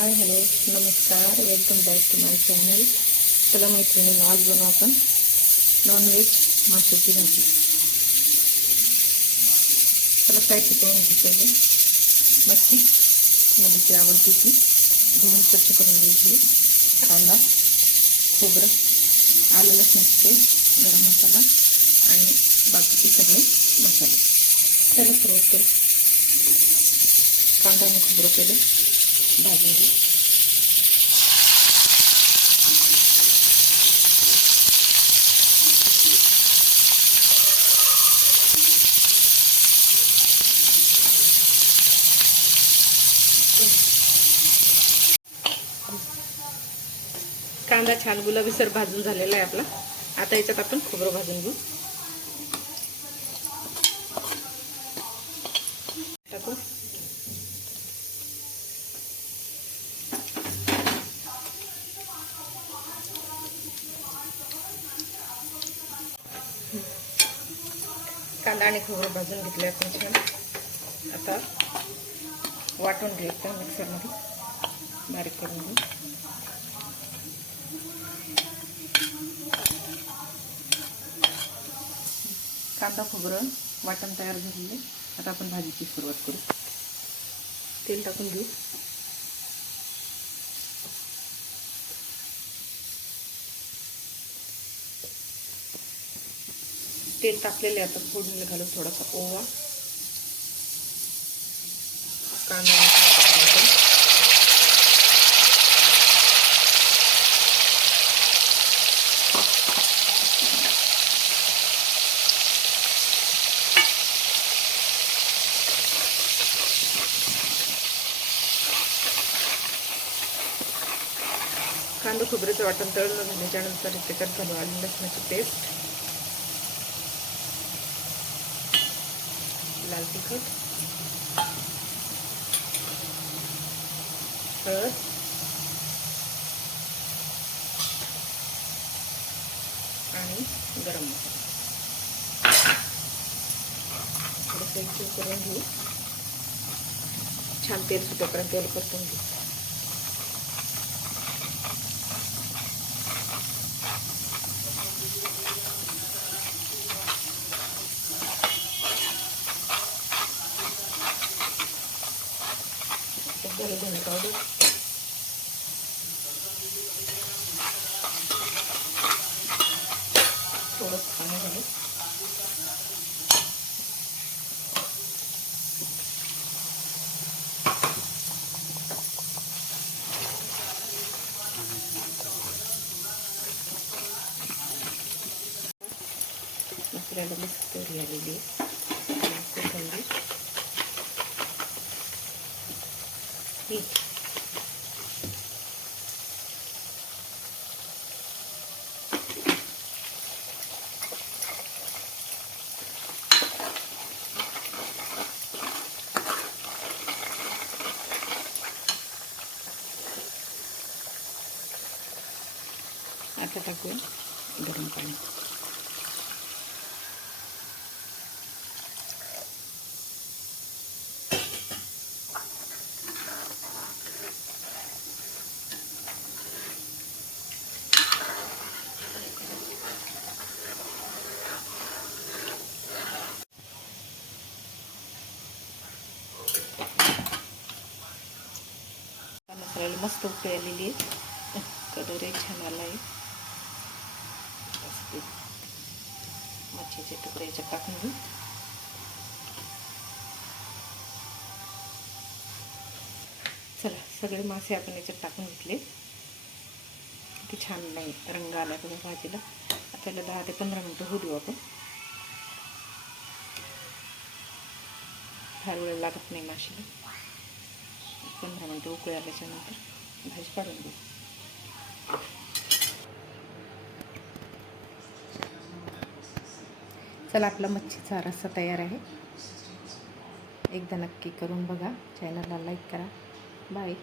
हाय hello नमस्कार, welcome back to my channel. चला मैत्रिणींनो, आज बनवू आपण नॉनव्हेज माशाची भाजी. चला काय शिकवून घेतली मच्छी मला जी आवडते ती धुवून स्वच्छ करून घ्यायची. कांदा, खोबरं, आलं लसणाची पेस्ट, गरम मसाला आणि बाकीचे सगळे मसाले. चला सुरुवात करू. कांदा आणि खोबरं पहिले भाजून घेऊ. कांदा छान गुलाबीसर भाजून झालेला आहे आपला. आता याच्यात आपण खोबरं भाजून घेऊ. टाकू. कांदा आणि खोबरं भाजून घेतले आपण छान. आता वाटून घ्यायचं मिक्सरमध्ये, बारीक करून घेऊ. कांदा खोबरं वाटण तयार झालेले. आता आपण भाजीची सुरुवात करू. तेल टाकून घेऊ. तेल टाकलेले. आता फोडणीला घालू थोडासा ओवा, कांदा, कांदा खोबऱ्याचं वाटण तळून झाल्याच्यानंतर त्याच्यात घालू आलं लसणाची पेस्ट, लाल तिखट, हळद, आणि गरम मसाला. थोडंसं मिक्स करून घेऊ. छान तेल सुटेपर्यंत तेल परतून घेऊ. धने पावडर, थोडंसं पाणी घालू. मसाल्याला मस्त तयारी आलेली आहे. कोथिंबीर, आता टाकूया गरम पाणी. मसाल्याला मस्त उकळी आलेली आहे. कलरही छान आला आहे. मच्छीचे तुकडे याच्यात टाकून घेऊ. चला, सगळे मासे आपण याच्यात टाकून घेतले. किती छान नाही रंग आला तुम्ही भाजीला. आपल्याला 10 ते 15 मिनटं होऊ देऊ आपण. फार वेळ लागत नाही माशीला. 15 मिनटं उकळी आल्याच्या नंतर भाजी काढून घेऊ. चला, आपला मच्छीचा रस्सा तयार आहे. एकदा नक्की करून बघा. चॅनलला लाईक करा. बाय.